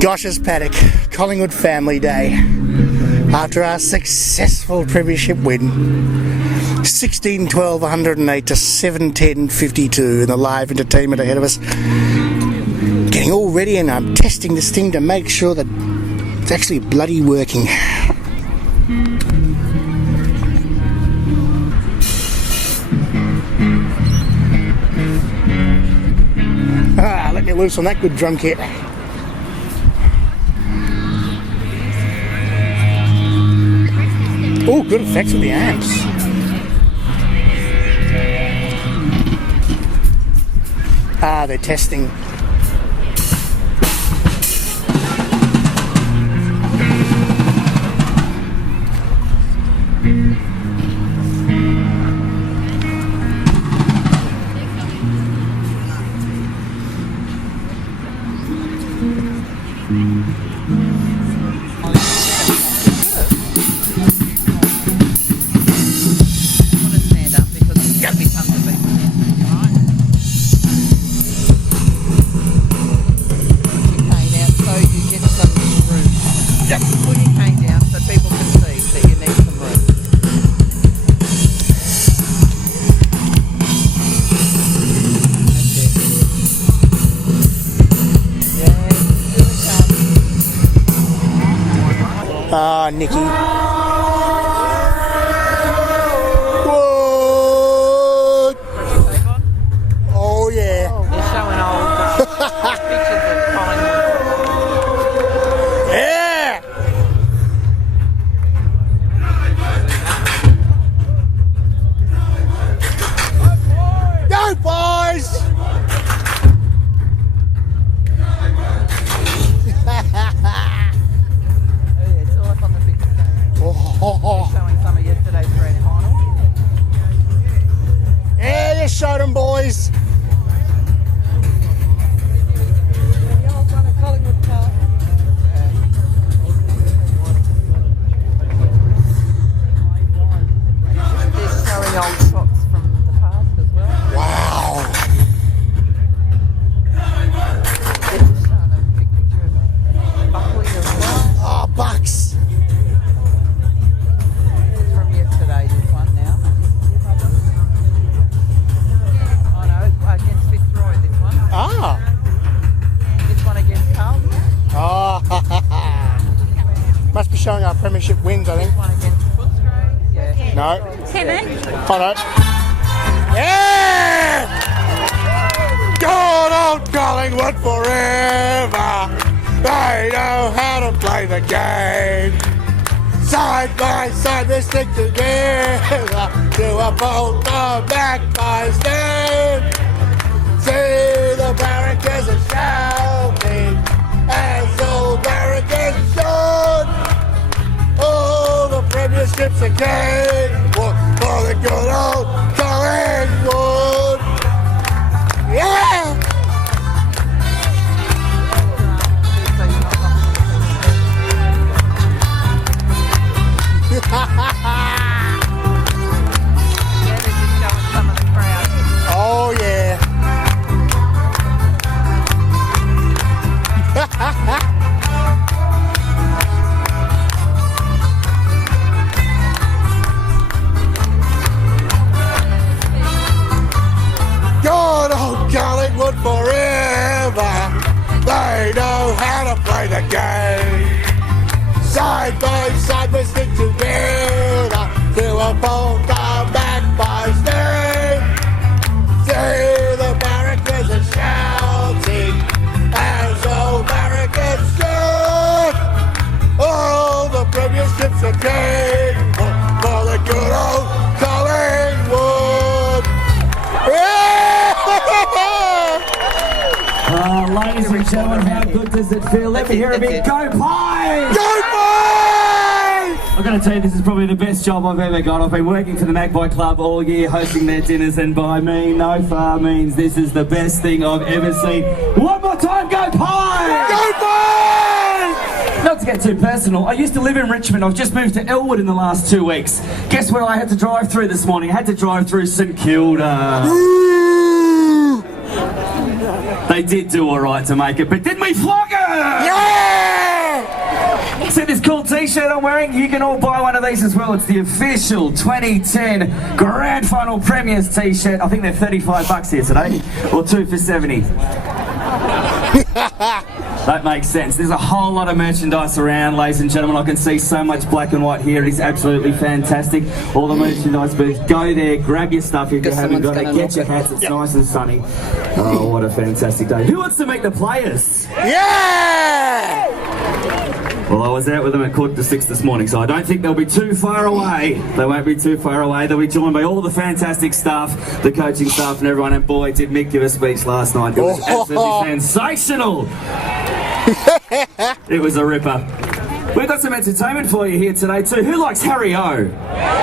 Gosh's Paddock, Collingwood Family Day. After our successful premiership win, 16-12, 108 to 7-10, 52 in the live entertainment ahead of us. Getting all ready, and I'm testing this thing to make sure that it's actually bloody working. Let me loose on that good drum kit. Oh, good effects with the amps. They're testing. Nikki. What? Oh, yeah. Oh, they're showing old pictures of Collingwood. Yeah! Go, boys! Showing some of yesterday's grand final. Yeah, you showed them, boys. They're showing old shots from the past as well. Wow. They're just showing a big picture of Buckley as well. Oh, Bucks. Yesterday, this one now. Oh no, against Fitzroy, this one. Ah. This one against Carlton. Oh, must be showing our premiership wins, I think. This one against Footscray. Yeah. No. Kevin. Oh, no. Yeah! Good old Collingwood forever. They know how to play the game. Side by side, they stick together to uphold the Magpies' name. See the barricades are shouting as old barricades should. Oh, the premierships again for the good old Collingwood. Yeah! Yeah, they're just showing some of the crowd. Oh, yeah. Good old Collingwood forever. They know how to play the game. Side by side, we stick together to uphold the Magpies' name. See the barricades are shouting as old barricades should. Oh, the premierships again for the good old Collingwood. Ladies and gentlemen, how good does it feel? Let me hear a big go Pies! Go Pies! I've got to tell you, this is probably the best job I've ever got. I've been working for the Magpie Club all year, hosting their dinners, and by me, no far means this is the best thing I've ever seen. One more time, go Pies! Go Pies! Not to get too personal, I used to live in Richmond. I've just moved to Elwood in the last 2 weeks. Guess where I had to drive through this morning? I had to drive through St Kilda. They did do all right to make it, but didn't we flog her? Yeah! wearing, you can all buy one of these as well. It's the official 2010 Grand Final Premiers t-shirt. I think they're $35 here today, or 2 for $70. That makes sense. There's a whole lot of merchandise around, ladies and gentlemen. I can see so much black and white here. It is absolutely fantastic. All the merchandise booths. Go there, grab your stuff if you haven't got it. Get your hats. It's nice and sunny. Oh, what a fantastic day. Who wants to meet the players? Yeah! Well, I was out with them at 5:45 this morning, so I don't think they'll be too far away. They won't be too far away. They'll be joined by all the fantastic staff, the coaching staff and everyone. And boy, did Mick give a speech last night. It was absolutely sensational. It was a ripper. We've got some entertainment for you here today too. Who likes Harry O?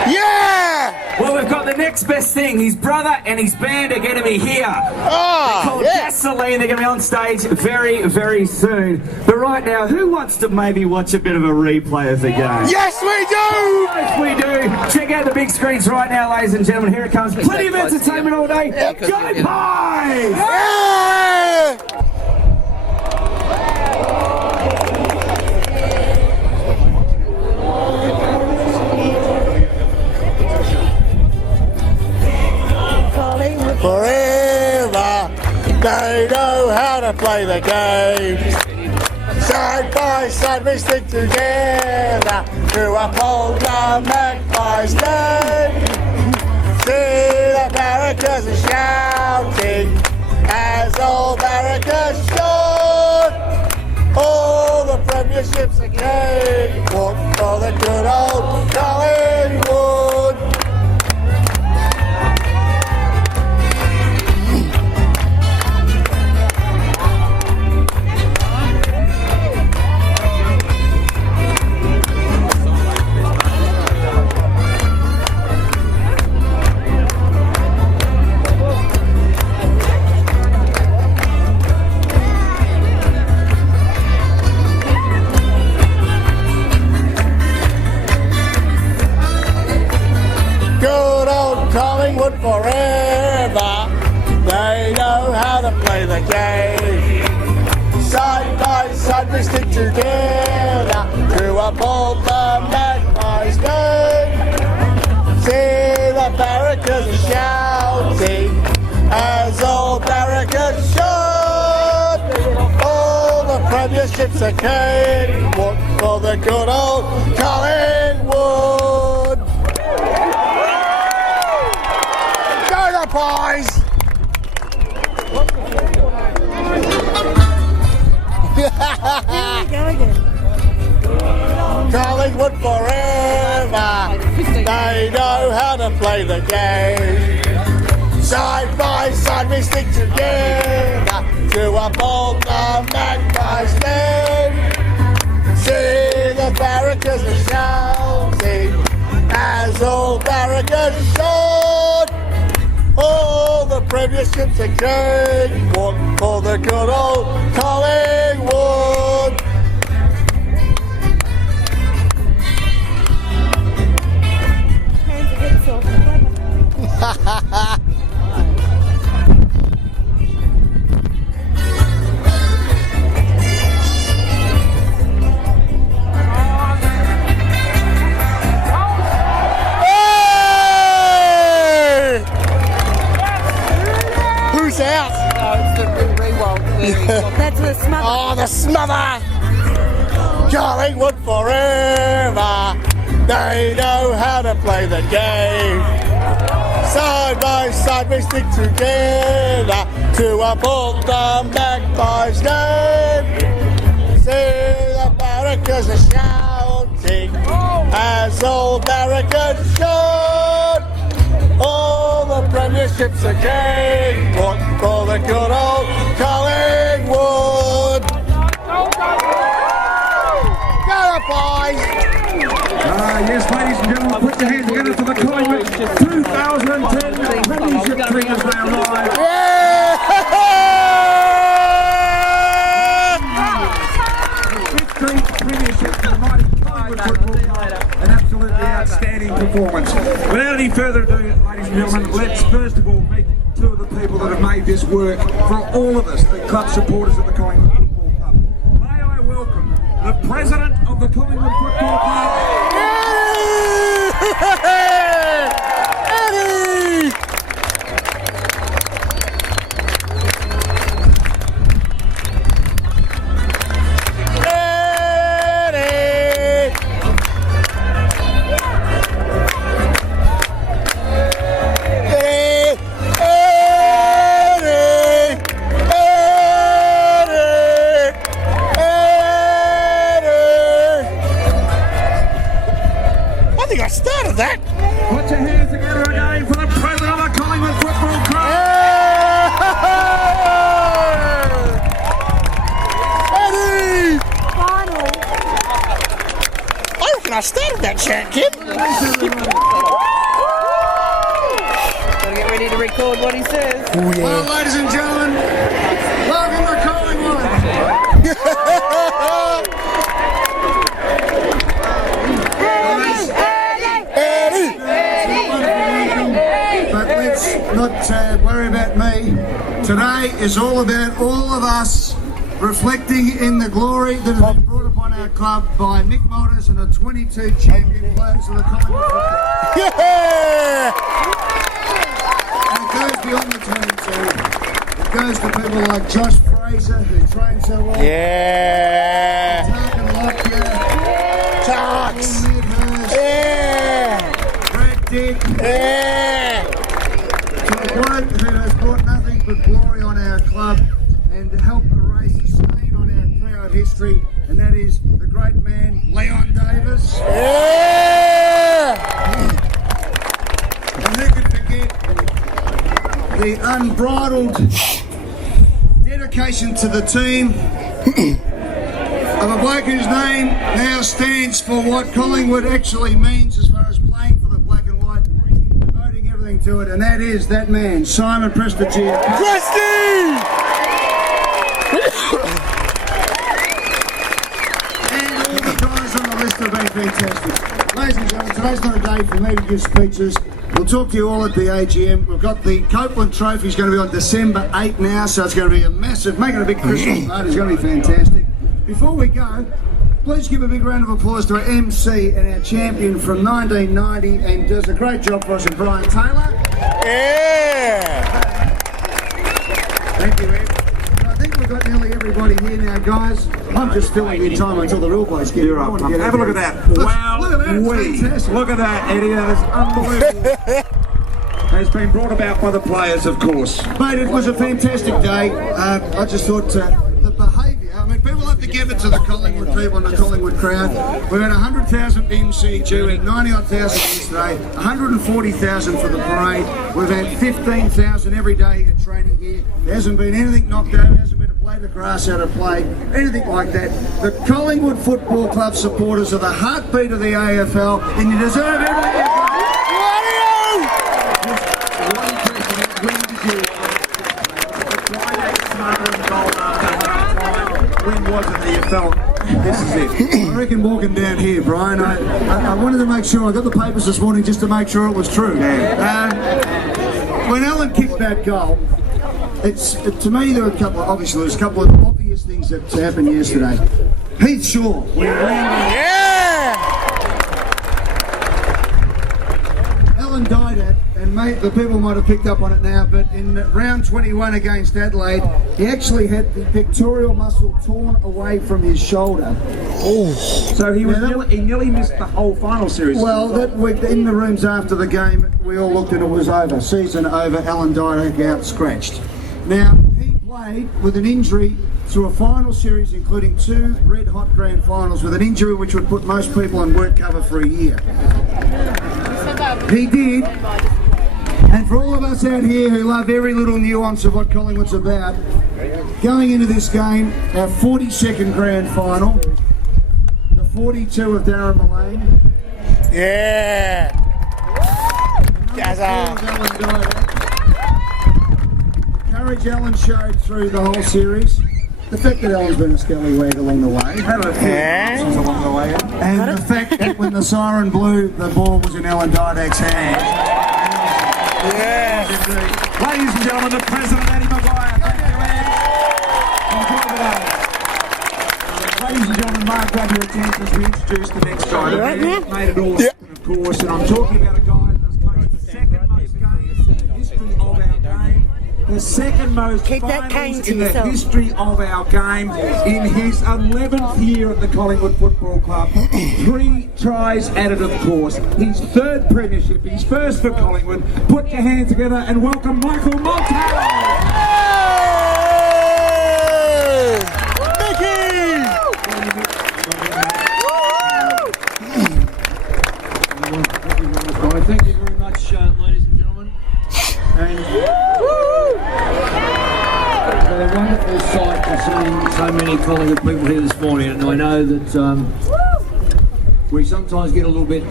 Yeah! Well, we've got the next best thing. His brother and his band are going to be here. Oh, They're called Gasoline. They're going to be on stage very, very soon. But right now, who wants to maybe watch a bit of a replay of the game? Yes, we do! Yes, we do. Check out the big screens right now, ladies and gentlemen. Here it comes. Plenty of entertainment all day. Go Pies! Yeah! Forever, they know how to play the game. Side by side we stick together to uphold the Magpies' name. See the barrackers are shouting as all barrackers should. All the premierships again, fought for the good old Collingwood. Collingwood forever, they know how to play the game. Side by side we stick together to uphold the Magpies' name. See the barrackers are shouting as all barrackers should. All the premierships are keen, what for the good old Collingwood. Pies. Collingwood forever, they know how to play the game. Side by side we stick together to uphold the Magpies' name. See the barrackers are shouting as all barrackers should. All the premierships are gained, one for the good old Collingwood. Hands a bit sore. Out. No, it's the re-roll. That's the smother. Oh, the smother! Collingwood forever, they know how to play the game. Side by side we stick together to uphold the Magpies' name. See the barrackers are shouting as all barrackers should. All the premierships are gained, what for the good old Collingwood. Go the Pies! Yes, ladies and gentlemen, put your hands together for the Collingwood 2010 Premiership Premiers now live. Yeah! 15th Premiership for the mighty Collingwood Football Club. An absolutely outstanding performance. Without any further ado, ladies and gentlemen, let's first of all meet two of the people that have made this work for all of us, the club supporters of the Collingwood Football Club. May I welcome the President of the Collingwood Football Club, Eddie! I think I started that. Put your hands together again for the president of the Collingwood Football Club. Eddie! Final. I reckon I started that chant, kid. Gotta get ready to record what he says. Well, ladies and gentlemen, welcome to Collingwood. But let's not worry about me. Today is all about all of us reflecting in the glory that has been brought upon our club by Mick Motters and the 22 champion players of the Collingwood Football. Yeah! And it goes beyond the 22. It goes to people like Josh Fraser, who trained so well. Yeah! Tarkin Lockyer. Talks! Midhurst. Yeah! Brad Dick. Yeah! To the bloke who has brought nothing but glory on our club and to help erase a stain on our proud history, and that is the great man Leon Davis. Yeah! And who can forget the unbridled dedication to the team of a bloke whose name now stands for what Collingwood actually means as far as playing for the black and white, devoting everything to it, and that is that man, Simon Prestigier. Presty! And all the guys on the list have been fantastic. Ladies and gentlemen, today's not a day for me to give speeches. We'll talk to you all at the AGM. We've got the Copeland Trophy is going to be on December 8 now, so it's going to be a massive, make it a big Christmas party. It's going to be fantastic. Before we go, please give a big round of applause to our MC and our champion from 1990 and does a great job for us, and Brian Taylor. Yeah! Thank you, Ed. I think we've got nearly everybody here now, guys. I'm just filling in time until the real boys get here. Have a look at that. Wow. Look at that. It's fantastic. Look at that, Eddie. That is unbelievable. Has been brought about by the players, of course. Mate, it was a fantastic day. I just thought the behaviour, I mean, people have to give it to the Collingwood people and the Collingwood crowd. We've had 100,000 MCG, we had 90,000 yesterday, 140,000 for the parade. We've had 15,000 every day at training here. There hasn't been anything knocked out, there hasn't been a blade of grass out of play, anything like that. The Collingwood Football Club supporters are the heartbeat of the AFL, and you deserve everything you've got. When was it that you felt this is it? I reckon walking down here, Brian, I wanted to make sure, I got the papers this morning just to make sure it was true. When Alan kicked that goal, to me there were a couple of obvious things that happened yesterday. Heath Shaw. Yeah! Alan died at, and mate, the people might have picked up on it now, but in round 21 against Adelaide, he actually had the pectoral muscle torn away from his shoulder. Oh. So he nearly missed the whole final series. Well, that week in the rooms after the game, we all looked and it was over. Season over. Alan died out scratched. Now, he played with an injury through a final series, including 2 red-hot grand finals, with an injury which would put most people on work cover for a year. He did. And for all of us out here who love every little nuance of what Collingwood's about, going into this game, our 42nd grand final, the 42 of Darren Mullane. Yeah! The courage Alan showed through the whole series. The fact that Alan's been a scallywag along the way. Yeah. Along the way. And the fact that when the siren blew, the ball was in Alan Didak's hand. Yeah! Ladies and gentlemen, the President, Eddie Maguire. Thank you, Ed. Enjoy the day. Ladies and gentlemen, may I grab your attention as we introduce the next guy. Right now? Made it all happen, of course, and I'm talking about a guy that's coached the second most games in the history of our game. The second most Keep that cane finals to in the yourself. history of our game. In his 11th year at the Collingwood Football Club, 3 tries added, of course. His 3rd premiership, his first for Collingwood. Put your hands together and welcome Michael Montague. Thank you very much, ladies and gentlemen. And what a wonderful sight to see so many Collingwood people here this morning. And I know that we sometimes get a little bit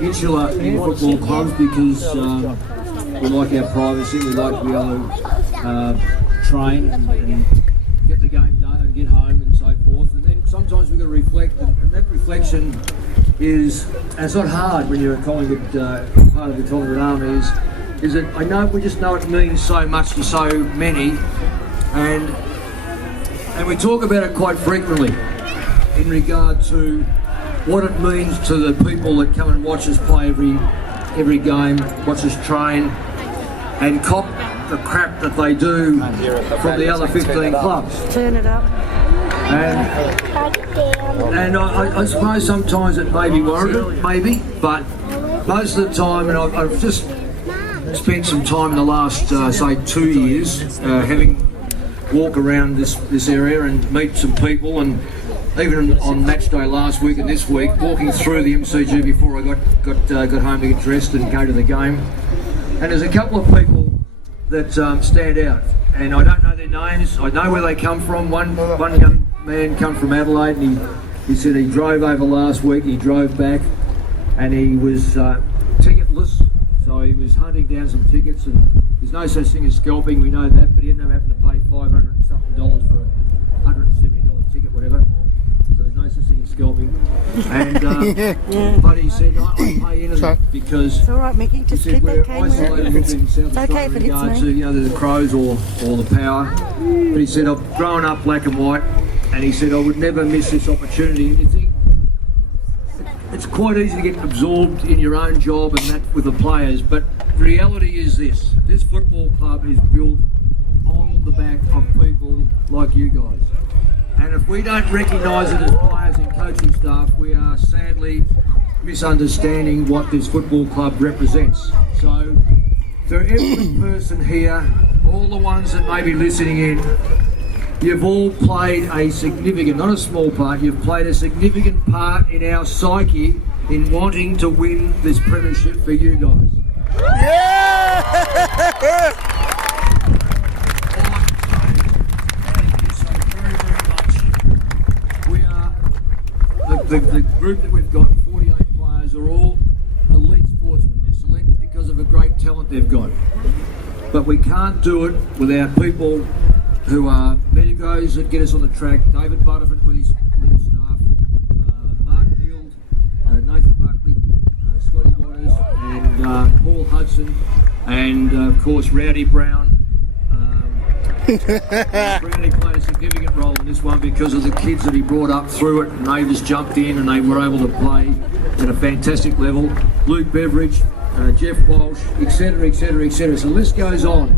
insular in football clubs because we like our privacy, we like to be able to train and get the game done and get home and so forth. And then sometimes we've got to reflect, and that reflection is, and it's not hard when you're a Collingwood, part of the Collingwood Army, is that we just know it means so much to so many, and we talk about it quite frequently in regard to what it means to the people that come and watch us play every game, watch us train, and cop the crap that they do from the other 15 clubs. Turn it up. And I suppose sometimes it may be warranted, maybe, but most of the time, and I've just spent some time in the last, say, 2 years, having walk around this area and meet some people, and even on match day last week and this week, walking through the MCG before I got home to get dressed and go to the game. And there's a couple of people that stand out, and I don't know their names. I know where they come from. One young man come from Adelaide, and he said he drove over last week. He drove back, and he was ticketless, so he was hunting down some tickets. And there's no such thing as scalping, we know that, but he ended up having to pay $500 and something for a $170 ticket, whatever. So there's no such thing as scalping. And but he said I pay anything because It's all right, Mickey. Just keep that cane isolated with in South It's okay Australia if it in hits regard me. to the crows or the power. But he said I've grown up black and white, and he said I would never miss this opportunity. And you think it's quite easy to get absorbed in your own job and that with the players, but the reality is this football club is built on the back of people like you guys. And if we don't recognise it as players and coaching staff, we are sadly misunderstanding what this football club represents. So, to every person here, all the ones that may be listening in, you've all played a significant, not a small part, you've played a significant part in our psyche in wanting to win this premiership for you guys. Yeah! The group that we've got, 48 players, are all elite sportsmen. They're selected because of a great talent they've got. But we can't do it without people who are medicos that get us on the track. David Butterford with his staff, Mark Neild, Nathan Buckley, Scotty Waters, and Paul Hudson, and of course Rowdy Brown. Brownie played a significant role in this one because of the kids that he brought up through it, and they just jumped in and they were able to play at a fantastic level. Luke Beveridge, Jeff Walsh, etc, etc, etc. So the list goes on.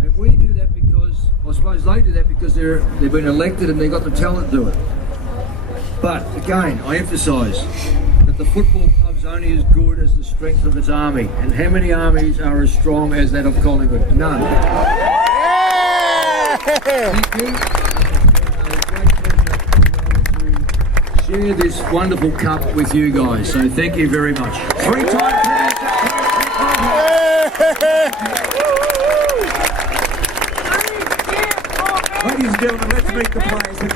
And we do that because, I suppose they do that because they've been elected and they've got the talent to do it. But again, I emphasise that the football club's only as good as the strength of its army. And how many armies are as strong as that of Collingwood? None. Thank you. Share this wonderful cup with you guys. So thank you very much. 3-time Ladies and gentlemen, let's meet the players. The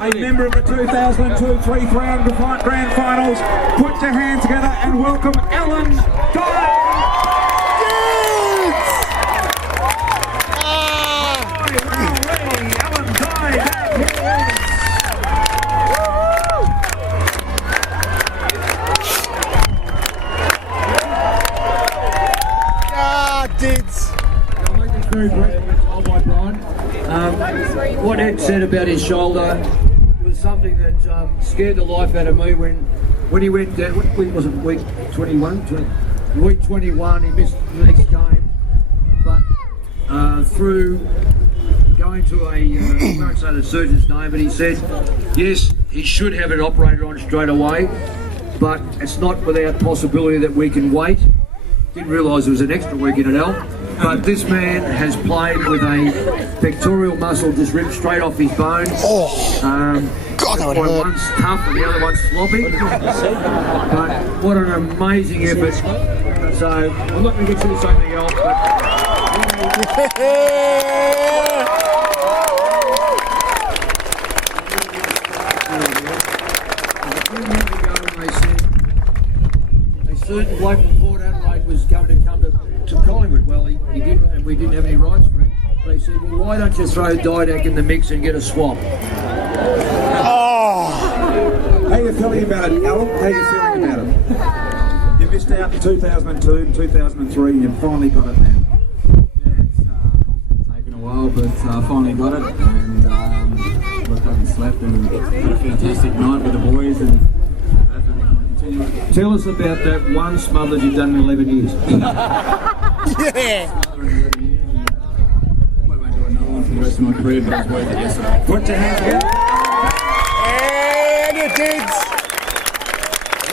a member of the 2002-3 Grand Finals. Put your hands together and welcome Alan Dye. Alan Dye. Ah, dids. I'll make this very brief. What Ed said about his shoulder was something that scared the life out of me when he went down. What week was it? Week 21? Week 21, he missed the next game. But through going to I won't say the surgeon's name, but he said, yes, he should have it operated on straight away, but it's not without possibility that we can wait. Didn't realise there was an extra week in it, Al. But this man has played with a pectoral muscle just ripped straight off his bone. God, that would hurt. One's tough and the other one's sloppy. But what an amazing effort. So I'm not going to get to something else, but a certain bloke from Port Adelaide was going to come to Collingwood. Well, he didn't, and we didn't have any rights for him. They said, well, why don't you throw Didac in the mix and get a swap? How are you feeling about it, Al? How are you feeling about it? You missed out in 2002 and 2003 and you finally got it now. Yeah, it's taken a while, but finally got it, and look, I haven't slept and had a fantastic night with the boys, and Tell us about that one smothered you've done in 11 years. Yeah. I won't do another one for the rest of my career, but it was worth it yesterday. Put your hands together. And it did.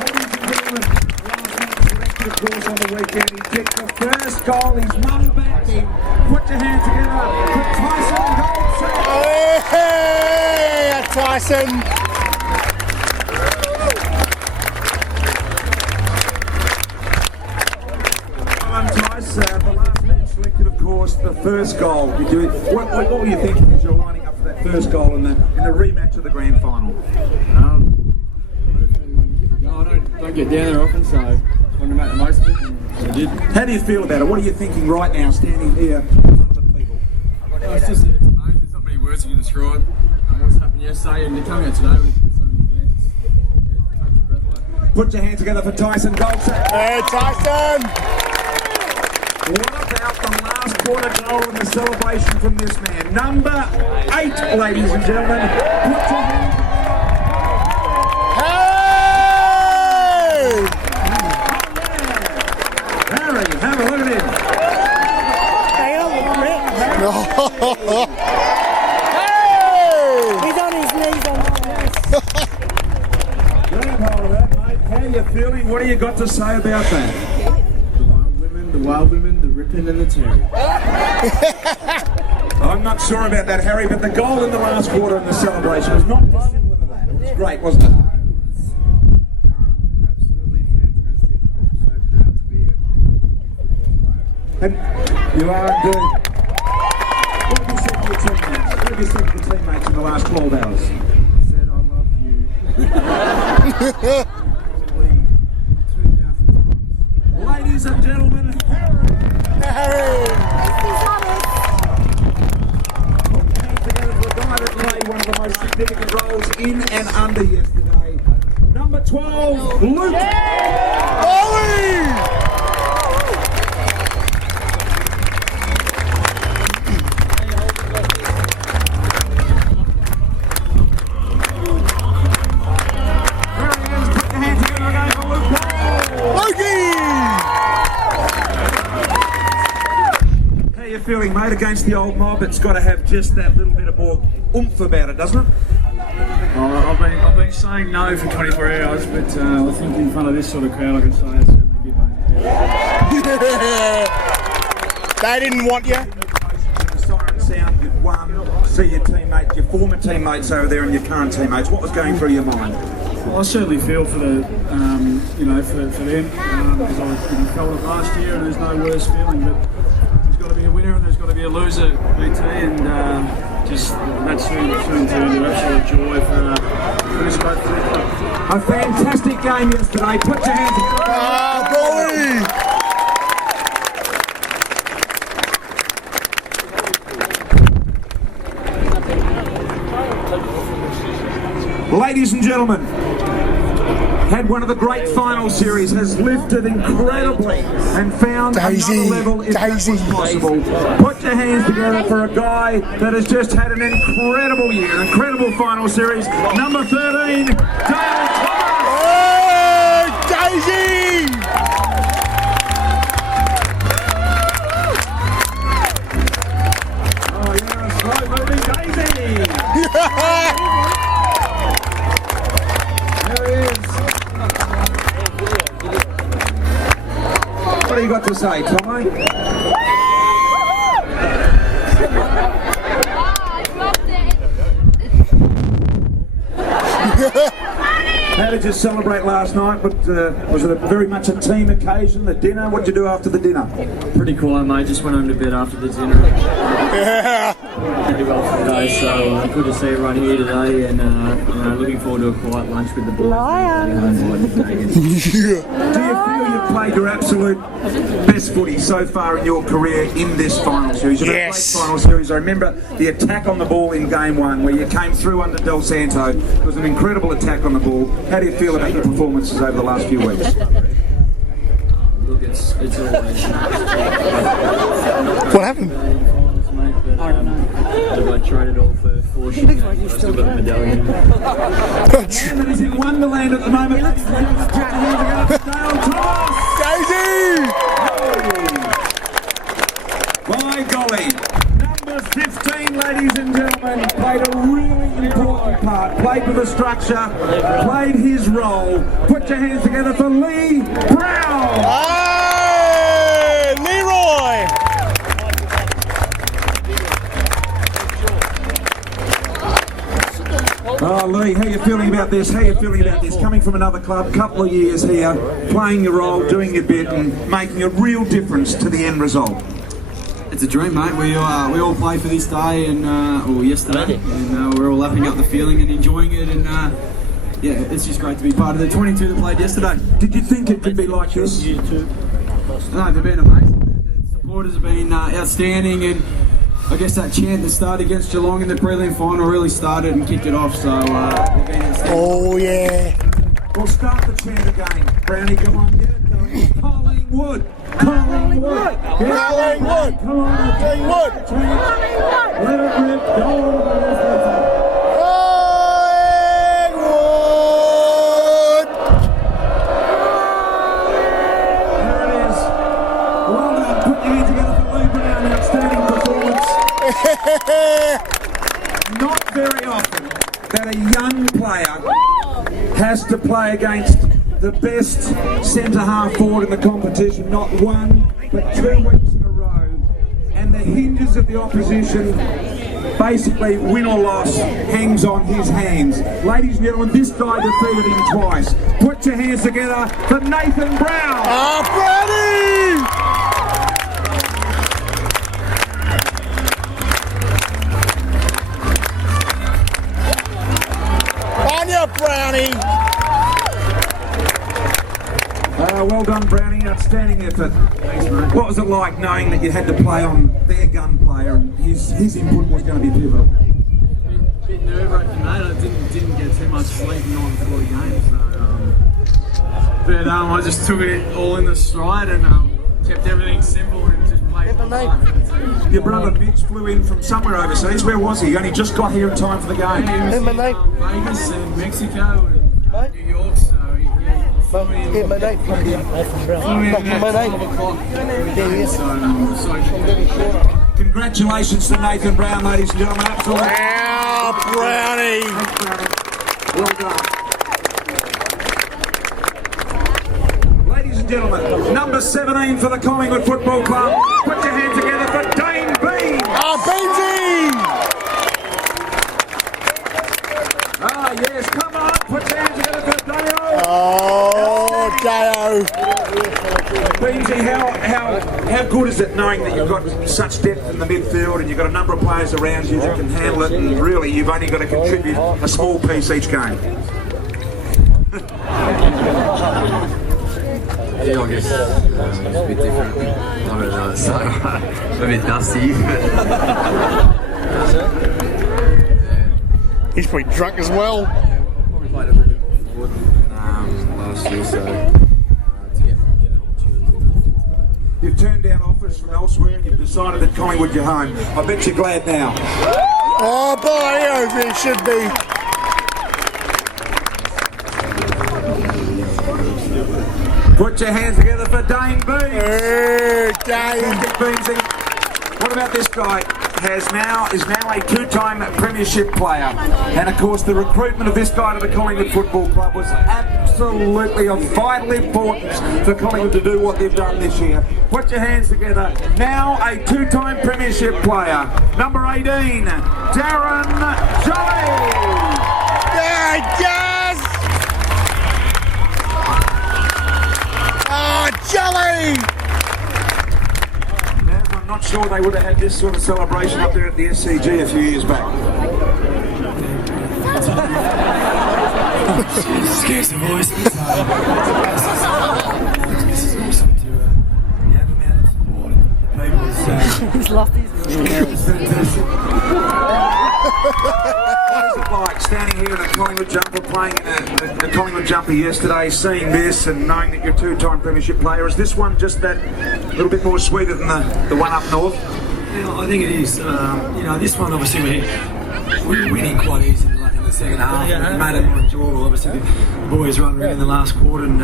Ladies and gentlemen, last man selected, of course, on the weekend. He kicked the first goal. His mum backed him. Put your hands together for Tyson Goldson. Hey, Tyson. The last man selected, of course, the first goal. What were you thinking as you're lining up for that first goal in the rematch of the grand final? I don't get down there often, so I wanted to make the most of it, and I did. How do you feel about it? What are you thinking right now, standing here in front of the people? It's amazing. There's not many words you can describe what's happened yesterday, and to come out today with so many fans, takes your breath away. Put your hands together for Tyson Goldson. Hey, Tyson. What about the last quarter goal and the celebration from this man? Number 8, ladies and gentlemen. Put your hands. Hey! Harry, have a look at him. Hey! He's on his knees on Grab hold of that, mate. How are you feeling? What do you got to say about that? The wild women, the ripping and the tearing. I'm not sure about that, Harry, but the goal in the last quarter and the celebration was not dissimilar to that. It was great, wasn't it? Absolutely fantastic. I'm so proud to be a football player. And you are indeed. What have you said to your teammates? What have you said to your teammates in the last 12 hours? I said, I love you. Probably 2,000 times. Ladies and gentlemen, Harry! together for a guy that played one of the most significant roles in and under yesterday. Number 12, Luke. Ollie! Put your hands together again for Luke. Logie! How you feeling, mate, against the old mob? It's got to have just that little bit of more oomph about it, doesn't it? I've been saying no for 24 hours, but I think in front of this sort of crowd I can say I certainly did, mate. They didn't want you. The siren sound, you'd won, see your teammates, your former teammates over there and your current teammates. What was going through your mind? Well, I certainly feel for the, for them, because I felt it last year, and there's no worse feeling. But there's got to be a winner and there's got to be a loser, BT, and just that's soon to an absolute joy for this great football club. A fantastic game yesterday. Put your hands together. Ah, boy! Ladies and gentlemen, had one of the great final series, has lifted incredibly and found Daisy, another level if that was Daisy. possible. Put your hands together for a guy that has just had an incredible year, an incredible final series. Number 13, Dale Thomas. Hey, Daisy! Oh yeah, slow moving Daisy. There he is. What do you got to say, Tommy? How did you celebrate last night? But was it very much a team occasion? The dinner? What did you do after the dinner? Pretty quiet, mate. Just went home to bed after the dinner. Pretty well for the day, so good to see everyone here today, and looking forward to a quiet lunch with the boys. Do you feel you've played your absolute best footy so far in your career in this final series? You've had a great final series. I remember the attack on the ball in game one where you came through under Del Santo. It was an incredible attack on the ball. How do you feel about your performances over the last few weeks? Look, it's always... What happened? I traded all for 4 shit. I still got the medallion. Man that is in Wonderland at the moment. Dale Thomas! Daisy! By golly. Number 15, ladies and gentlemen, played a really important part. Played with the structure, played his role. Put your hands together for Lee Brown! Hey, Leroy! Oh, Lee, how you feeling about this? How you feeling about this? Coming from another club, couple of years here, playing your role, doing your bit, and making a real difference to the end result. It's a dream, mate. We all play for this day and or yesterday, and we're all lapping up the feeling and enjoying it. And yeah, it's just great to be part of the 22 that played yesterday. Did you think it could be like this? No, they've been amazing. The supporters have been outstanding, and I guess that chant that started against Geelong in the prelim final really started and kicked it off. So we've been outstanding. Oh yeah. We'll start the chant again. Brownie, come on, get it going. Collingwood! Collingwood! Collingwood! Come on, Collingwood! let it rip, go on. Collingwood! There it is. Well done. Put your hands together for Lee Brown. Outstanding performance. Not very often that a young player has to play against the best centre-half forward in the competition, not one, but 2 weeks in a row. And the hinges of the opposition, basically win or loss, hangs on his hands. Ladies and gentlemen, this guy defeated him twice. Put your hands together for Nathan Brown. Ah, Brownie! On ya, Brownie! Well done, Brownie. Outstanding effort. Thanks, mate. What was it like knowing that you had to play on their gun player and his input was going to be pivotal? Bit nerve-wracking, mate. I didn't get too much sleep in the night before the game, so but I just took it all in the stride and kept everything simple and just played my part. Your brother Mitch flew in from somewhere overseas. Where was he? He only just got here in time for the game. He was in Vegas and Mexico and New York, so he flew in. Flew in at 12 o'clock. Congratulations to Nathan Brown, ladies and gentlemen. Absolutely. Wow, Brownie! Thanks, Brownie. Well done. Ladies and gentlemen, number 17 for the Collingwood Football Club. Put your hands together for Dane Bean. Ah, Beansy! Ah, yes, come on. Put your hands together for Dale. Oh, Dale! Beansy, how good is it knowing that you've got such depth in the midfield and you've got a number of players around you that can handle it, and really you've only got to contribute a small piece each game? Yeah, I guess it's a bit different. I don't know, so a bit dusty. He's pretty drunk as well. Probably played a little bit more forward last year, so to get an opportunity. You've turned down offers from elsewhere and you've decided that Collingwood your home. I bet you're glad now. Oh boy, he should be. Put your hands together for Dane Beans. Hey, Dane. Beansy. What about this guy? Is now a two-time premiership player, and of course the recruitment of this guy to the Collingwood Football Club was absolutely of vital importance for Collingwood to do what they've done this year. Put your hands together. Now a two-time premiership player, number 18, Darren Jolly. Yes! Oh, Jolly! I'm not sure they would have had this sort of celebration up there at the SCG a few years back. Excuse the voice. This is awesome to have him out and support the people. He's lost his What is it like standing here in a Collingwood jumper, playing a Collingwood jumper yesterday, seeing this and knowing that you're a two-time premiership player? Is this one just that little bit more sweeter than the one up north? Yeah, I think it is. This one obviously we're winning quite easy in the second half. It made it more enjoyable. Obviously the boys run around in the last quarter, and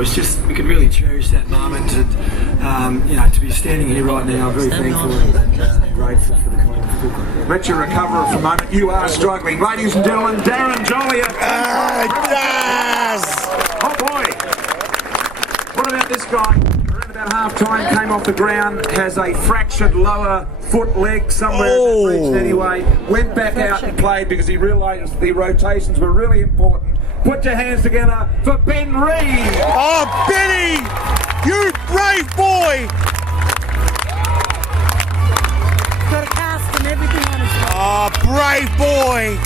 it's just we could really cherish that moment. And to be standing here right now, I'm very thankful and grateful for the Collingwood Football Club. Let you recover for a moment. You are struggling, ladies and gentlemen. Darren Jolly. Oh boy! What about this guy? Around about half-time, came off the ground, has a fractured lower foot leg somewhere in that region anyway. Went back out and played because he realised the rotations were really important. Put your hands together for Ben Reid. Oh, Benny! You brave boy! Got a cast and everything on his head. Oh, brave boy!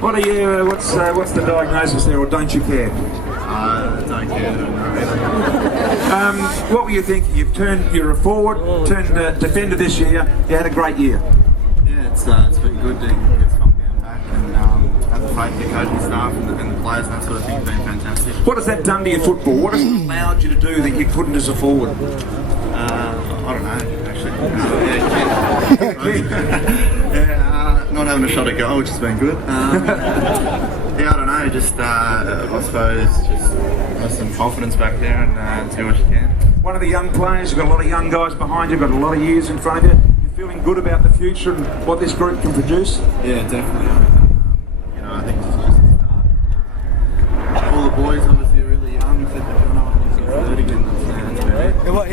What are you? What's the diagnosis there, or don't you care? Don't care. What were you thinking? You're a forward, turned defender this year. You had a great year. Yeah, it's been good to get Scott down back and have the faith the coaching staff and the players and that sort of thing has been fantastic. What has that done to your football? What has it allowed you to do that you couldn't as a forward? I don't know, actually. Not having a shot at goal, which has been good. I don't know, just I suppose just have some confidence back there and do what you can. One of the young players, you've got a lot of young guys behind you, got a lot of years in front of you. You're feeling good about the future and what this group can produce? Yeah, definitely. I think it's just a start. All the boys obviously are really young, so I don't know what they're again.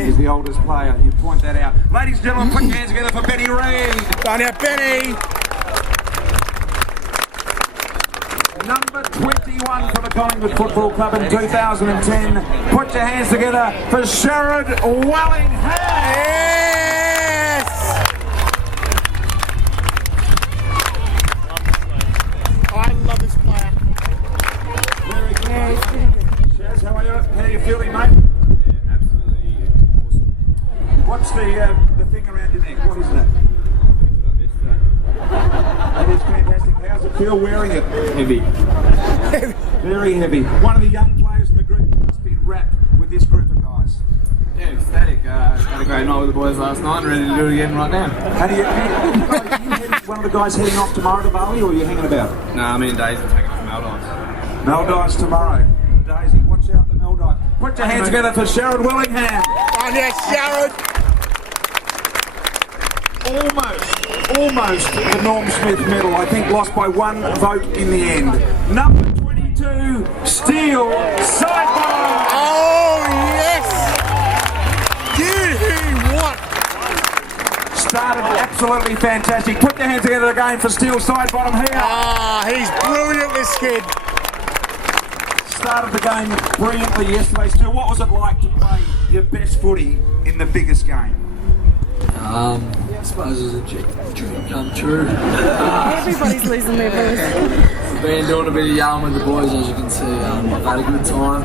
He's the oldest player, you point that out. Ladies and gentlemen, put your hands together for Benny Reid. Down here, Benny! Number 21 for the Collingwood Football Club in 2010. Put your hands together for Sherrod Wellingham. Yes! I love this player. Very good. Shaz, how are you? How are you feeling, mate? Yeah, absolutely awesome. What's the thing around your neck? What is that? That is fantastic. How's it feel wearing it? Heavy. Very heavy. One of the young players in the group, you must be wrapped with this group of guys. Yeah, ecstatic. Had a great night with the boys last night, ready to do it again right now. How do you one of the guys heading off tomorrow to Bali, or are you hanging about? Nah, me and Daisy taking it from Maldives. Maldives tomorrow. Daisy, watch out the Maldives. Put your hands together for Sherrod Wellingham. Down here, Sherrod! Almost the Norm Smith medal. I think lost by one vote in the end. Number 22, Steele Sidebottom. Oh, yes! Did he what? Started absolutely fantastic. Put your hands together again for Steele Sidebottom here. Ah, he's brilliant, this kid. Started the game brilliantly yesterday, Steele. What was it like to play your best footy in the biggest game? I suppose it was a dream come true. Everybody's losing their voice. Been doing a bit of yelling with the boys, as you can see. I've had a good time.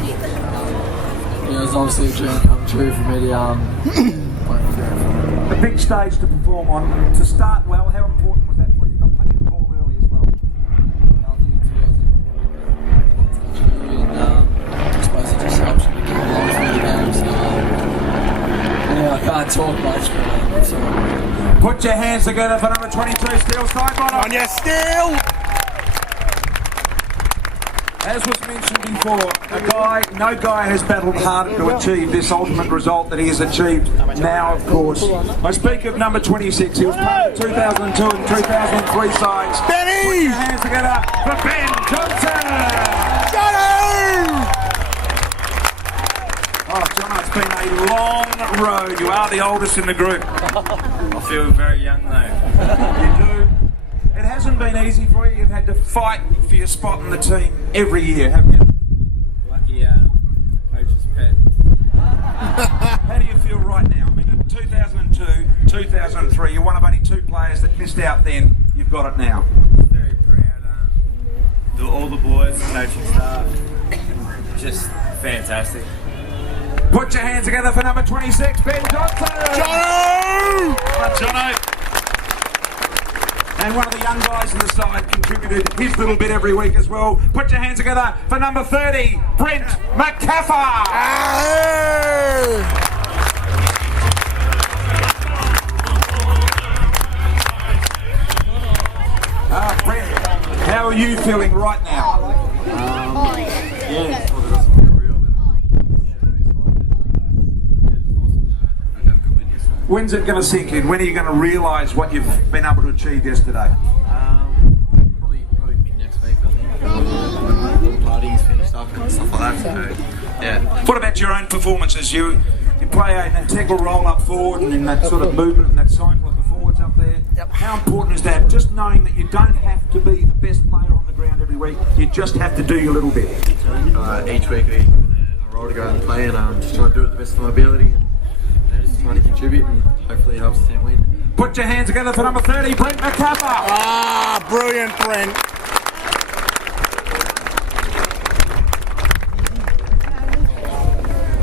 It was obviously a dream come true for me to A big stage to perform on. To start well, how important was that for you? You got plenty of the ball early as well. I suppose it just helps you to keep life in the game. So can't talk much, but it's all right. Put your hands together for number 22, Steele Sidebottom. On your Steele! As was mentioned before, no guy has battled harder to achieve this ultimate result that he has achieved now, of course. I speak of number 26. He was part of the 2002 and 2003 sides. Benny! Put your hands together for Ben Johnson! Oh, John, it's been a long road. You are the oldest in the group. I feel very young though. You do. It hasn't been easy for you. You've had to fight for your spot in the team every year, haven't you? Lucky coach's pet. How do you feel right now? I mean, in 2002, 2003, you're one of only 2 players that missed out then. You've got it now. Very proud. All the boys, the coaching staff, just fantastic. Put your hands together for number 26, Ben Johnson! Jono! Jono! And one of the young guys on the side contributed his little bit every week as well. Put your hands together for number 30, Brent McCaffer! Brent, how are you feeling right now? Yeah. When's it going to sink in? When are you going to realise what you've been able to achieve yesterday? Probably mid next week, I think. Parties finished up and stuff like that. So, yeah. What about your own performances? You play an integral role up forward and in that sort of movement and that cycle of the forwards up there. Yep. How important is that? Just knowing that you don't have to be the best player on the ground every week. You just have to do your little bit. Each week we a role to go out and play, and just try to do it to the best of my ability. Just trying to contribute and hopefully it helps the team win. Put your hands together for number 30, Brent McCaffer! Ah, brilliant, Brent.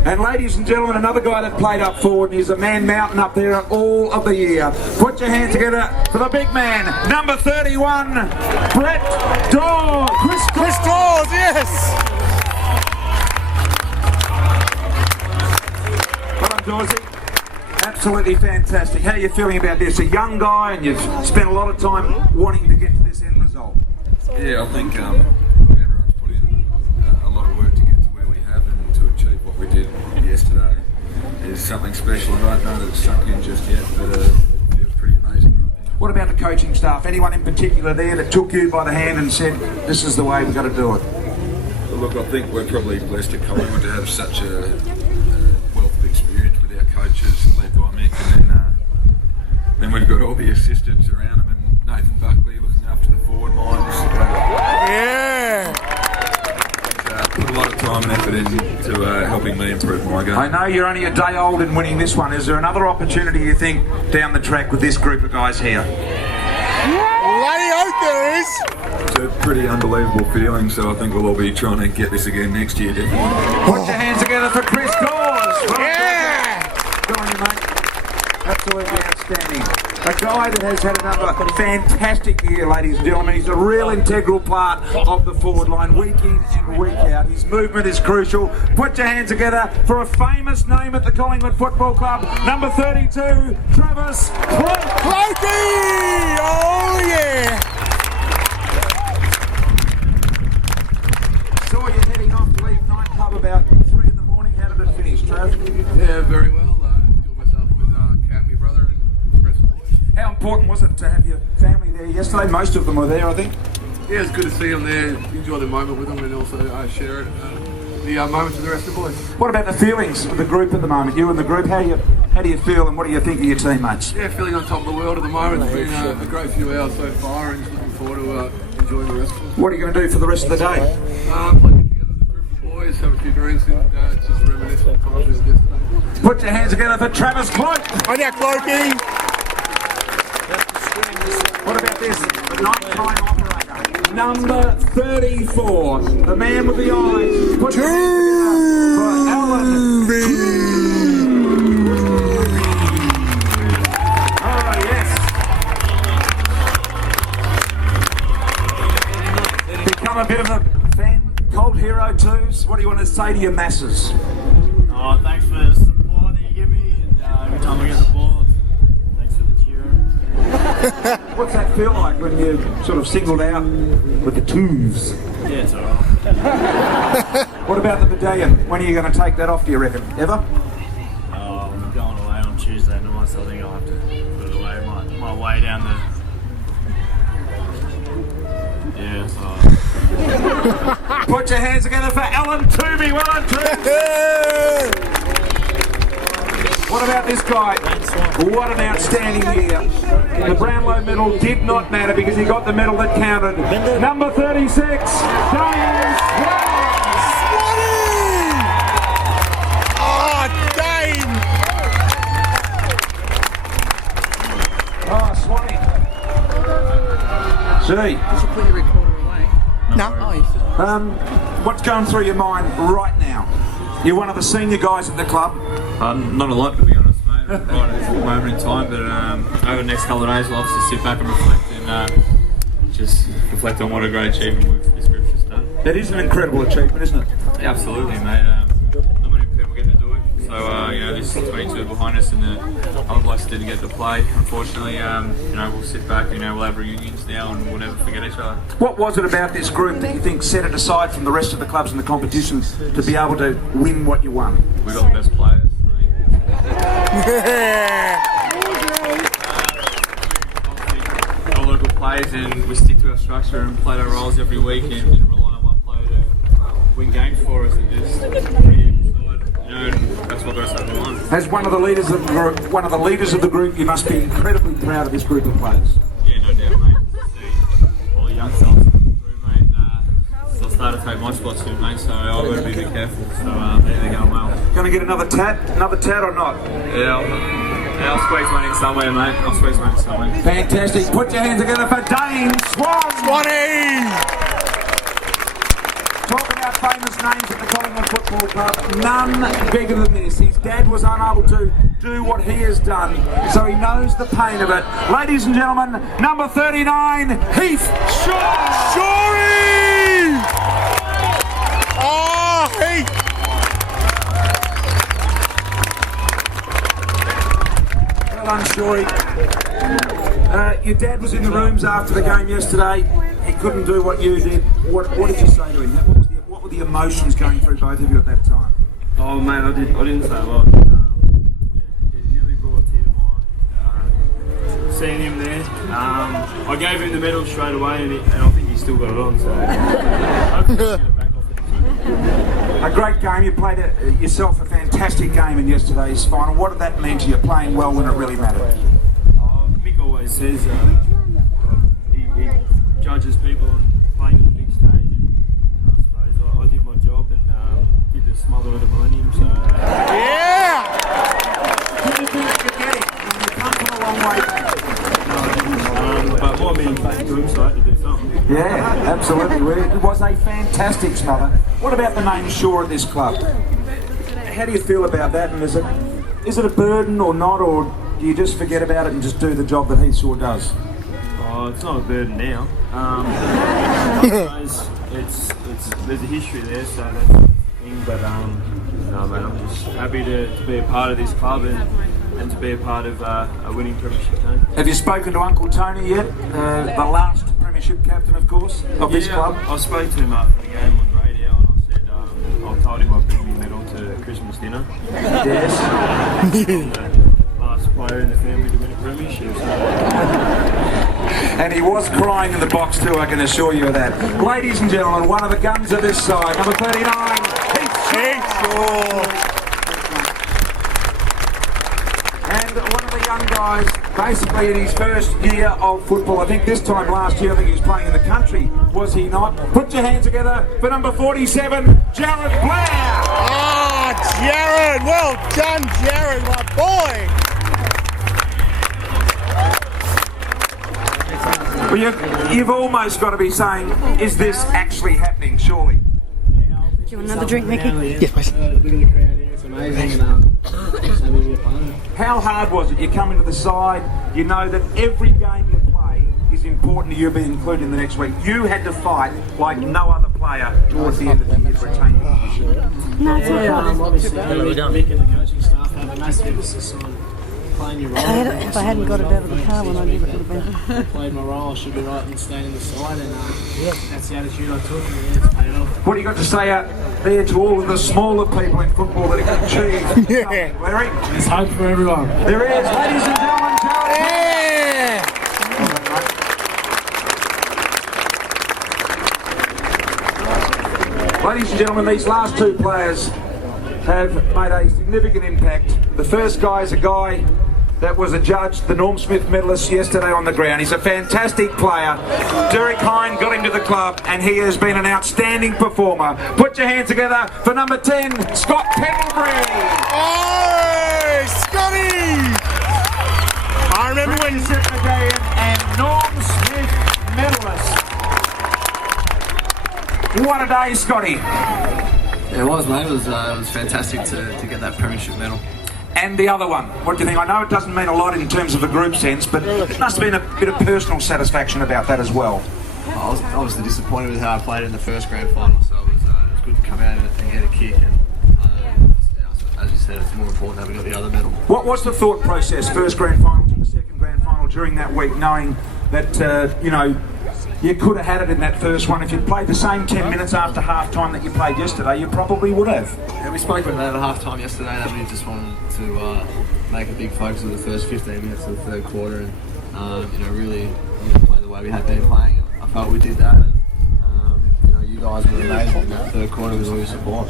And ladies and gentlemen, another guy that played up forward, and he's a man mountain up there all of the year. Put your hands together for the big man, number 31, Brett Dawes! Chris Dawes, yes! Well done, Dawesy. Absolutely fantastic. How are you feeling about this? A young guy, and you've spent a lot of time wanting to get to this end result. Yeah, I think everyone's put in a lot of work to get to where we have and to achieve what we did yesterday. Is something special. I don't know that it's sunk in just yet, but it feels pretty amazing right now. What about the coaching staff? Anyone in particular there that took you by the hand and said, this is the way we've got to do it? Well, look, I think we're probably blessed at Collingwood to have such a wealth of experience with our coaches led by Mick, and then we've got all the assistants around them, and Nathan Buckley looking after the forward lines. Yeah! Put a lot of time and effort into helping me improve my game. I know you're only a day old in winning this one. Is there another opportunity, you think, down the track with this group of guys here? Bloody oath there is! It's a pretty unbelievable feeling, so I think we'll all be trying to get this again next year, definitely. Put your hands together for Chris Dawes! Yeah! Good on you, mate. Absolutely outstanding. A guy that has had another fantastic year, ladies and gentlemen. He's a real integral part of the forward line, week in and week out. His movement is crucial. Put your hands together for a famous name at the Collingwood Football Club, number 32, Travis Clokey! Oh, yeah! Saw you heading off to leave nightclub about 3 in the morning. How did it finish, Trav? Yeah, very well. Enjoyed myself with Cam, my brother, and the rest of the boys. How important was it to have your family there yesterday? Most of them were there, I think. Yeah, it's good to see them there, enjoy the moment with them, and also share it, the moments with the rest of the boys. What about the feelings of the group at the moment? You and the group, how do you feel, and what do you think of your teammates? Yeah, feeling on top of the world at the moment. It's been a great few hours so far, and just looking forward to enjoying the rest of it. What are you going to do for the rest of the day? Play together as a group of boys, have a few drinks, and it's just reminiscent of times we yesterday. Put your hands together for Travis Cloak. On your Clokey! What about this? The nighttime operator, number 34, the man with the eyes. Put your hands together for Alan. Oh, yes. Become a bit of a fan, cult hero too. So what do you want to say to your masses? Oh, thanks for the support that you give me, and every time we get What's that feel like when you're sort of singled out with the twos? Yeah, it's alright. What about the medallion? When are you going to take that off, do you reckon? Ever? I'm going away on Tuesday night, so I think I'll have to put it away. My way down the... Yeah, so... Put your hands together for Alan Toomey. Well done, Toomey. What about this guy? What an outstanding year. The Brownlow medal did not matter because he got the medal that counted. Number 36, Dane Oh, Dane! Oh, Swanee. Gee. You should put your recorder away. No. Oh, you should. What's going through your mind right now? You're one of the senior guys at the club. Not a lot, to be honest, mate, right at this moment in time, but over the next couple of days we'll obviously sit back and reflect and just reflect on what a great achievement this group's just done. It is an incredible achievement, isn't it? Yeah, absolutely, mate. Not many people get to do it, so this is 22 behind us, and the other blokes didn't get to play. Unfortunately, we'll sit back, we'll have reunions now, and we'll never forget each other. What was it about this group that you think set it aside from the rest of the clubs in the competition to be able to win what you won? We got the best players. Our local players, and we stick to our structure and play our roles every week and rely on one player to win games for us and just and that's what the rest of them want. As one of the leaders of the group, you must be incredibly proud of this group of players. Yeah, no doubt, mate. See all the young fellas coming through, mate. So I started to take my spot soon, mate, so I've got to be a bit careful. So they're going well. Going to get another tat or not? Yeah, I'll squeeze one in somewhere, mate. I'll squeeze one in somewhere. Fantastic. Put your hands together for Dane Swanee! Talk about famous names at the Collingwood Football Club. None bigger than this. His dad was unable to do what he has done, so he knows the pain of it. Ladies and gentlemen, number 39, Heath Shorey! Oh, Heath! Well done, Shorey. Your dad was in the rooms after the game yesterday. He couldn't do what you did. What did you say to him? What were the emotions going through both of you at that time? Oh, mate, I didn't say a lot. It nearly brought a tear to my eye. Seeing him there, I gave him the medal straight away, and I think he still got it on. So hopefully he'll get it back off the A great game. You played yourself a fantastic game in yesterday's final. What did that mean to you, playing well when it really mattered? Mick always says he judges people playing on the big stage, and I suppose I did my job and did the smother of the millennium. So yeah! What do you think you're getting? You've come from a long way. But what I mean, to him, so I had to do something. Yeah, absolutely. It was a fantastic smother. What about the name Shaw at this club? How do you feel about that? And is it a burden or not, or do you just forget about it and just do the job that Heath Shaw does? Oh, it's not a burden now. There's a history there, so that's the thing. But no, mate, I'm just happy to be a part of this club and to be a part of a winning premiership team. Have you spoken to Uncle Tony yet? The last premiership captain, of course, of this club? I spoke to him after the game on radio, and I said I told him I'd bring my medal to Christmas dinner. Yes. The last player in the family to win a premiership. And he was crying in the box too, I can assure you of that. Ladies and gentlemen, one of the guns of this side, number 39, Heath Shaw. And one of the young guys, basically in his first year of football, I think this time last year, I think he was playing in the country, was he not? Put your hands together for number 47, Jared Blair. Ah, Jared, well done, Jared, my boy. Well, you've almost got to be saying, is this actually happening, surely? Do you want another drink, Mickey? Yes, please. Look at the crowd here, it's amazing, and so we be a part of it. How hard was it? You come into the side, you know that every game you play is important to you being included in the next week. You had to fight like no other player towards the end of the year to retain your position. No, it's Obviously, Mick and the coaching staff have a massive emphasis playing your role. If I hadn't got it out of the car when I did, it would have been. Played my role, I should be right and staying in the side, and that's the attitude I took, and it's paid off. What do you got to say out there to all of the smaller people in football that have achieved? Yeah. Larry? There's hope for everyone. There is, ladies and gentlemen. Yeah. Ladies and gentlemen, these last two players have made a significant impact. The first guy is a guy that was a judge, the Norm Smith medalist yesterday on the ground. He's a fantastic player. Derek Hine got him to the club and he has been an outstanding performer. Put your hands together for number 10, Scott Pendlebury. Oh, Scotty! I remember when and Norm Smith medalist. What a day, Scotty. Yeah, it was, mate. It was fantastic to get that premiership medal. And the other one, what do you think? I know it doesn't mean a lot in terms of a group sense, but it must have been a bit of personal satisfaction about that as well. I was obviously disappointed with how I played in the first grand final, so it was good to come out and get a kick. And as you said, it's more important having got the other medal. What was the thought process, first grand final to the second grand final during that week, knowing that you could have had it in that first one? If you'd played the same 10 minutes after half-time that you played yesterday, you probably would have. Yeah, we spoke about that at half-time yesterday, and we just wanted to make a big focus of the first 15 minutes of the third quarter and really play the way we had been playing. I felt we did that, and you guys were amazing in that third quarter with all your support.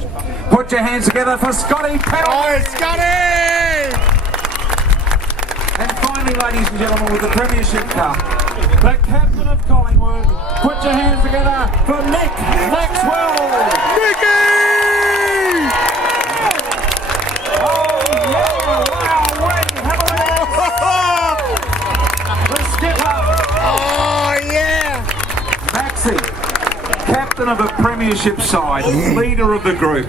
Put your hands together for Scotty Pendlebury. Oh, Scotty! And finally, ladies and gentlemen, with the Premiership Cup, the captain of Collingwood. Put your hands together for Nick Maxwell. Nicky! Oh yeah! Wow! Wait, have a look. The skipper. Oh yeah! Maxie, captain of a Premiership side, leader of the group.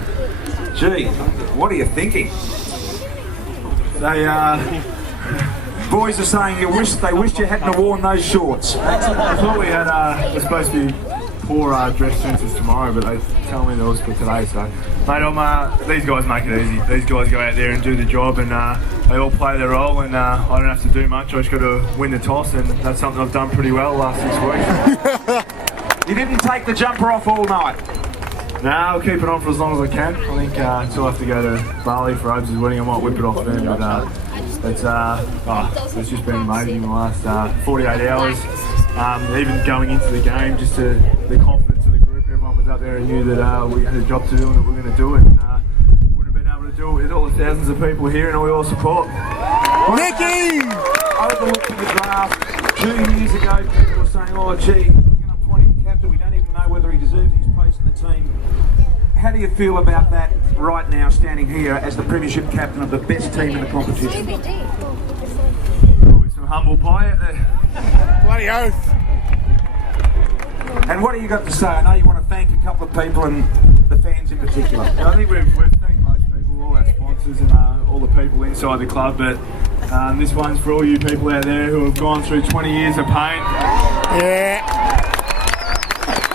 Gee, what are you thinking? Boys are saying they wished you hadn't have worn those shorts. I thought we had we're supposed to be poor dress senses tomorrow, but they tell me that was for today. So, mate, these guys make it easy. These guys go out there and do the job, and they all play their role. And I don't have to do much. I just got to win the toss, and that's something I've done pretty well the last 6 weeks. You didn't take the jumper off all night. Nah, I'll keep it on for as long as I can. I think until I have to go to Bali for Obes' wedding, I might whip it off then. But it's just been amazing the last 48 hours. Even going into the game, just the confidence of the group. Everyone was up there and knew that we had a job to do and that we were going to do it. And wouldn't have been able to do it with all the thousands of people here and all your support. Nicky! Overlooked in the draft 2 years ago, people were saying, oh gee, we're going to appoint him captain. We don't even know whether he deserves his place in the team. How do you feel about that right now, standing here as the Premiership captain of the best team in the competition? Probably some humble pie out there. Bloody oath. And what do you got to say? I know you want to thank a couple of people and the fans in particular. Yeah, I think we've thanked most people, all our sponsors and all the people inside the club, but this one's for all you people out there who have gone through 20 years of pain. Yeah.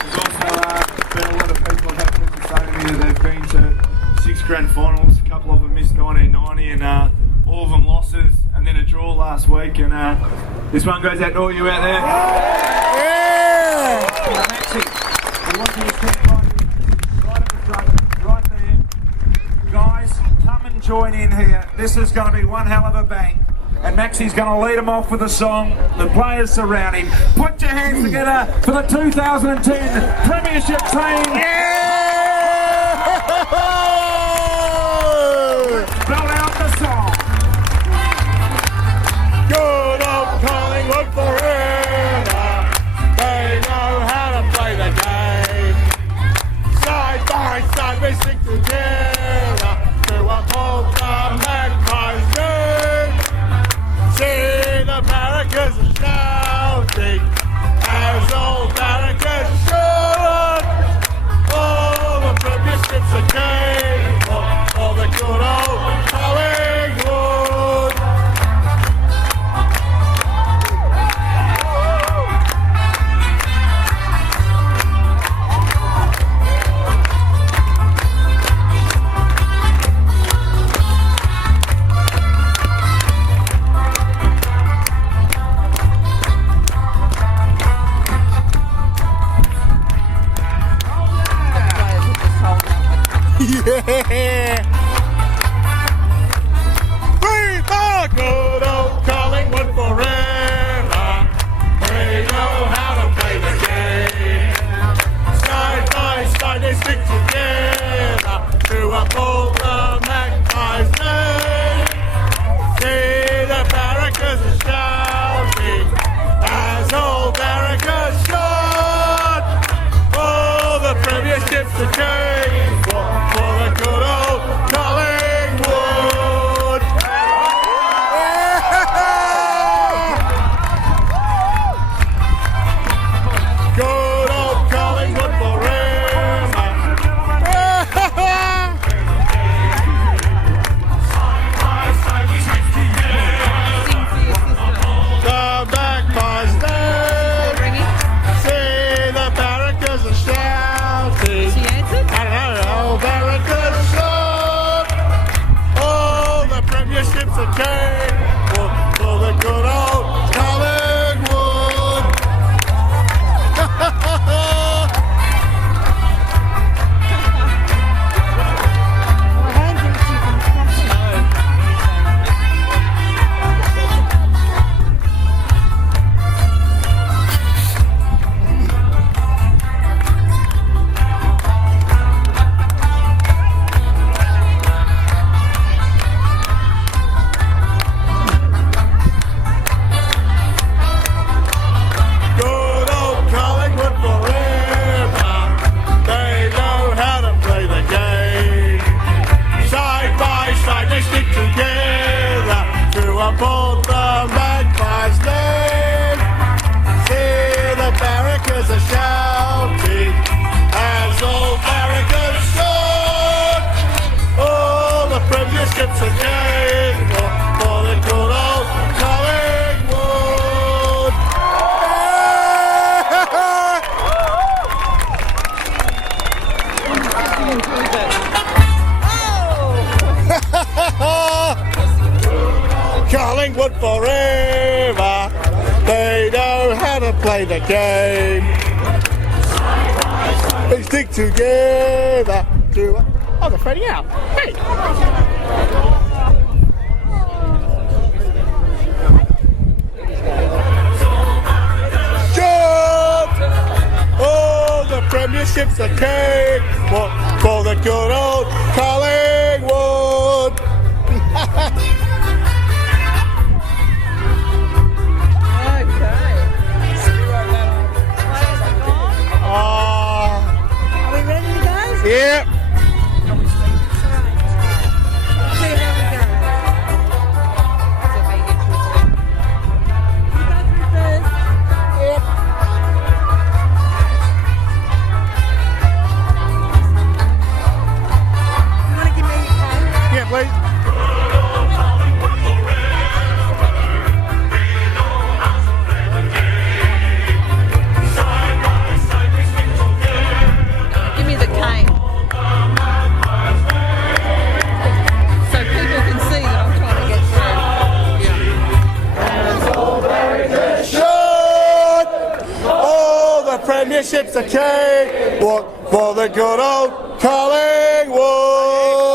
There's also been a lot of people I've had to say to me that they've been to 6 grand finals, a couple of them missed 1990 and all of them losses, and then a draw last week, and this one goes out to all you out there. Yeah! Maxie, we want you to stand right at the front, right there. Guys, come and join in here. This is going to be one hell of a bang. And Maxie's going to lead them off with a song. The players surround him. Put your hands together for the 2010 Premiership team. Yeah! Spell out the song. Good old Collingwood forever. They know how to play the game. Side by side we stick together to uphold the Magpies' name. See the barricades are shouting as old barricades shout. All the premierships are capable of the good old Collingwood. Yeah. We the good old Collingwood forever. They know how to play the game. Side by side they stick together to uphold the Magpies' name. See the barrackers are shouting as old barrackers shot. Oh, the premiership's a game for the good old Collingwood. Good old Collingwood forever. The Magpies name. See the barrackers are shouting. I don't know, barrackers shout. Oh, the premiership's a game for the good old Collingwood. Good old Collingwood forever. They know how to play the game. Side by side they stick together to uphold the Magpies' name. See the barrackers are shouting as old barrackers shout. Oh, the premiership's a game for the good old Collingwood. Collingwood forever. They know how to play the game. They stick together to. Oh, they're fading out. Hey. Shot! Oh, the premiership's a cake for the good old Collingwood. Are we ready to go? Yep. See how we go. Yep. You want to give me a pen? Yeah, please. Give me the cane. So people can see that I'm trying to get through. Shot! Oh, the premiership's a cake for the good old Collingwood.